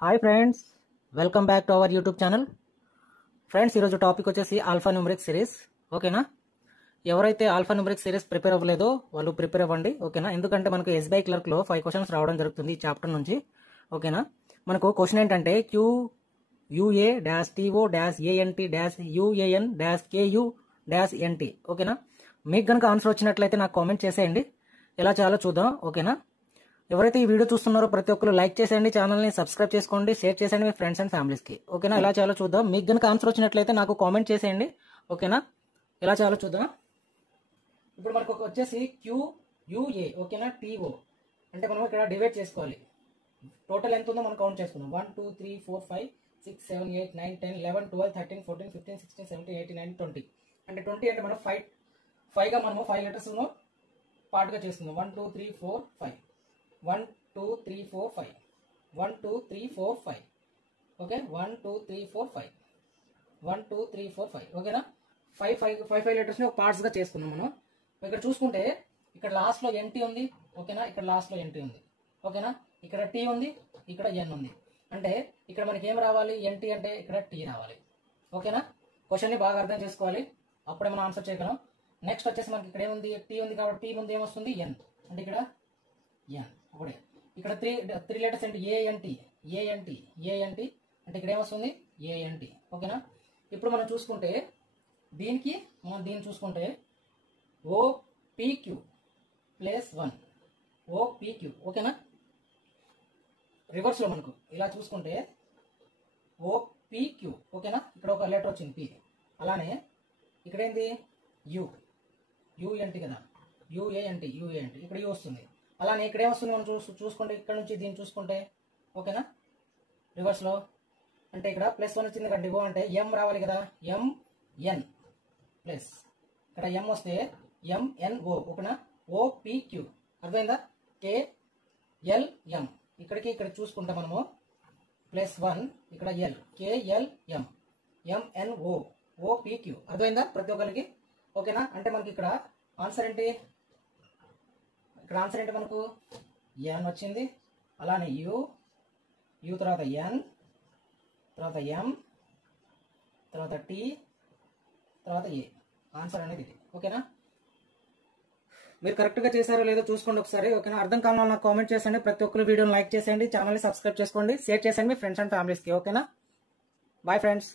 Hi friends, welcome back to our YouTube channel. Friends, ఈరోజు topic వచ్చేసి alpha numeric series. ఓకేనా? ఎవరైతే alpha numeric series prepare అవ్వలేదో వాళ్ళు prepare అవ్వండి. ఓకేనా? ఎందుకంటే మనకు ఎస్బీఐ క్లర్క్లో 5 క్వశ్చన్స్ రావడం జరుగుతుంది ఈ చాప్టర్ నుంచి. ఓకేనా? మనకు క్వశ్చన్ ఏంటంటే QUA-TO-ANT-UAN-KU-NT. ఓకేనా? మీకు కనుక ఆన్సర్ వచ్చినట్లయితే నాకు కామెంట్ చేసేయండి. ఎలా చేయాలో చూద్దాం. ఓకేనా? ఎవరైతే ఈ వీడియో చూస్తున్నారో ప్రతి ఒక్కరు లైక్ చేసేయండి, ఛానల్ని సబ్స్క్రైబ్ చేసుకోండి, షేర్ చేసేయండి మీ ఫ్రెండ్స్ అండ్ ఫ్యామిలీస్కి. ఓకేనా? ఎలా చేయాలో చూద్దాం. మీకు కనుక ఆన్సర్ వచ్చినట్లయితే నాకు కామెంట్ చేసేయండి. ఓకేనా? ఎలా చేయాలో చూద్దాం. ఇప్పుడు మనకు వచ్చేసి QUA, ఓకేనా, TO అంటే మనం ఇక్కడ డివైడ్ చేసుకోవాలి. టోటల్ ఎంత ఉందో మనం కౌంట్ చేసుకుందాం. 1 2 3 4 5 6 7 8 9 10 11 12 13 14 15 16 17 18 19 20. అంటే 20 అంటే మనం 5 గా మనము 5 లెటర్స్ పార్ట్గా చేసుకుందాం. 1 2 3 4 5 1 2 3 4 5 1 2 3 4 5. ఓకే, 1 2 3 4 5 1 2 3 4 5. ఓకేనా? 5 లెటర్స్ని ఒక పార్ట్స్గా చేసుకున్నాం మనం. ఇక్కడ చూసుకుంటే ఇక్కడ లాస్ట్లో NT ఉంది. ఓకేనా? ఇక్కడ లాస్ట్లో NT ఉంది. ఓకేనా? ఇక్కడ T ఉంది, ఇక్కడ N ఉంది. అంటే ఇక్కడ మనకి ఏం రావాలి? NT అంటే ఇక్కడ T రావాలి. ఓకేనా? క్వశ్చన్ని బాగా అర్థం చేసుకోవాలి, అప్పుడే మనం ఆన్సర్ చేయగలం. నెక్స్ట్ వచ్చేసి మనకి ఇక్కడ ఏముంది? T ఉంది కాబట్టి T ముందు ఏమొస్తుంది? N. అంటే ఇక్కడ N ఒకటే. ఇక్కడ త్రీ లెటర్స్ అంటే ANT అంటే ఇక్కడ ఏమొస్తుంది? ANT. ఓకేనా? ఇప్పుడు మనం చూసుకుంటే దీన్ని చూసుకుంటే OPQ ప్లస్ 1 OPQ. ఓకేనా? రివర్స్లో మనకు ఇలా చూసుకుంటే OPQ. ఓకేనా? ఇక్కడ ఒక లెటర్ వచ్చింది P. అలానే ఇక్కడ ఏంది? UNT కదా, UANT ఇక్కడ U వస్తుంది. అలానే ఇక్కడ ఏమొస్తుంది మనం చూసుకుంటే ఇక్కడ నుంచి దీన్ని చూసుకుంటే. ఓకేనా? రివర్స్లో అంటే ఇక్కడ +1 వచ్చింది కండి. O అంటే M రావాలి కదా, MN ప్లస్ ఇక్కడ M వస్తే MNO. ఓకేనా? OPQ. అర్థమైందా? KLM. ఇక్కడ చూసుకుంటే మనము +1 ఇక్కడ L KLM MNO OPQ. అర్థమైందా ప్రతి ఒక్కరికి? ఓకేనా? అంటే మనకి ఇక్కడ ఆన్సర్ ఏంటి? ఇక్కడ ఆన్సర్ ఏంటి? మనకు N వచ్చింది. అలానే U తర్వాత N తర్వాత M తర్వాత T తర్వాత A. ఆన్సర్ అనేది ఇది. ఓకేనా? మీరు కరెక్ట్గా చేశారో లేదో చూసుకోండి ఒకసారి. ఓకేనా? అర్థం కావాలన్నా నాకు కామెంట్ చేసేయండి. ప్రతి ఒక్కరు వీడియోని లైక్ చేసేయండి, ఛానల్ని సబ్స్క్రైబ్ చేసుకోండి, షేర్ చేసేయండి మీ ఫ్రెండ్స్ అండ్ ఫ్యామిలీస్కి. ఓకేనా? Bye friends.